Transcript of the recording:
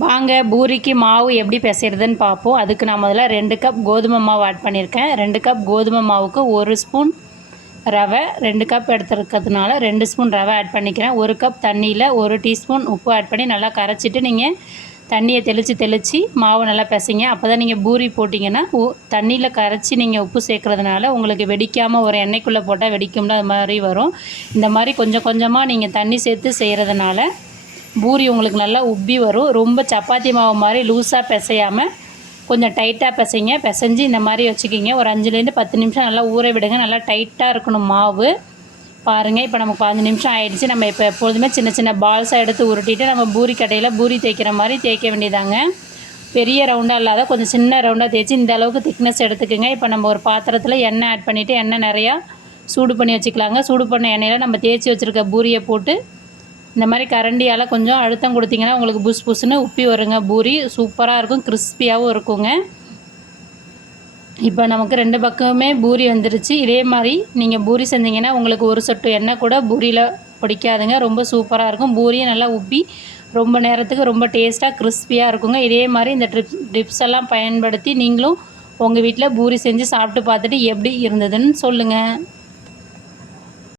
வாங்க பூரிக்கு மாவு எப்படி பிசைறதுன்னு பார்ப்போம். அதுக்கு நான் முதல்ல 2 கப் கோதுமை மாவு ஆட் பண்ணியிருக்கேன். 2 கப் கோதுமை மாவுக்கு 1 ஸ்பூன் ரவை, 2 கப் எடுத்துருக்கிறதுனால 2 ஸ்பூன் ரவை ஆட் பண்ணிக்கிறேன். 1 கப் தண்ணியில் 1 டீஸ்பூன் உப்பு ஆட் பண்ணி நல்லா கரைச்சிட்டு நீங்கள் தண்ணியை தெளித்து மாவு நல்லா பிசைங்க. அப்போ தான் நீங்கள் பூரி போட்டிங்கன்னா தண்ணியில் கரைச்சி நீங்கள் உப்பு சேர்க்குறதுனால உங்களுக்கு வெடிக்காமல் ஒரு எண்ணெய்க்குள்ளே போட்டால் வெடிக்கும்ல அது மாதிரி வரும். இந்த மாதிரி கொஞ்சம் கொஞ்சமாக நீங்கள் தண்ணி சேர்த்து செய்கிறதுனால பூரி உங்களுக்கு நல்லா உப்பி வரும். ரொம்ப சப்பாத்தி மாவு மாதிரி லூஸாக பிசையாமல் கொஞ்சம் டைட்டாக பிசைங்க. பிசைஞ்சு இந்த மாதிரி வச்சுக்கிங்க. ஒரு 5லேருந்து 10 நிமிஷம் நல்லா ஊற விடுங்க. நல்லா டைட்டாக இருக்கணும் மாவு. பாருங்கள், இப்போ நமக்கு 15 நிமிஷம் ஆகிடுச்சு. நம்ம இப்போ எப்பொழுதுமே சின்ன சின்ன பால்ஸாக எடுத்து உருட்டிட்டு நம்ம பூரி கட்டையில் பூரி தேய்க்கிற மாதிரி தேய்க்க வேண்டியதாங்க. பெரிய ரவுண்டாக இல்லாத கொஞ்சம் சின்ன ரவுண்டாக தேய்ச்சி இந்த அளவுக்கு திக்னஸ் எடுத்துக்கோங்க. இப்போ நம்ம ஒரு பாத்திரத்தில் எண்ணெய் ஆட் பண்ணிவிட்டு எண்ணெய் நிறையா சூடு பண்ணி வச்சுக்கலாங்க. சூடு பண்ண எண்ணெயில் நம்ம தேய்ச்சி வச்சுருக்க பூரியை போட்டு இந்த மாதிரி கரண்டியால் கொஞ்சம் அழுத்தம் கொடுத்திங்கன்னா உங்களுக்கு புஸ் புஸ்ன்னு உப்பி வருங்க. பூரி சூப்பராக இருக்கும், கிறிஸ்பியாகவும் இருக்குங்க. இப்போ நமக்கு 2 பக்கமுமே பூரி வந்துருச்சு. இதே மாதிரி நீங்கள் பூரி செஞ்சிங்கன்னா உங்களுக்கு ஒரு சொட்டு எண்ணெய் கூட பூரியில் பிடிக்காதுங்க. ரொம்ப சூப்பராக இருக்கும். பூரியும் நல்லா உப்பி ரொம்ப நேரத்துக்கு ரொம்ப டேஸ்ட்டாக கிறிஸ்பியாக இருக்குங்க. இதே மாதிரி இந்த டிப்ஸ் எல்லாம் பயன்படுத்தி நீங்களும் உங்கள் வீட்டில் பூரி செஞ்சு சாப்பிட்டு பார்த்துட்டு எப்படி இருந்ததுன்னு சொல்லுங்கள்.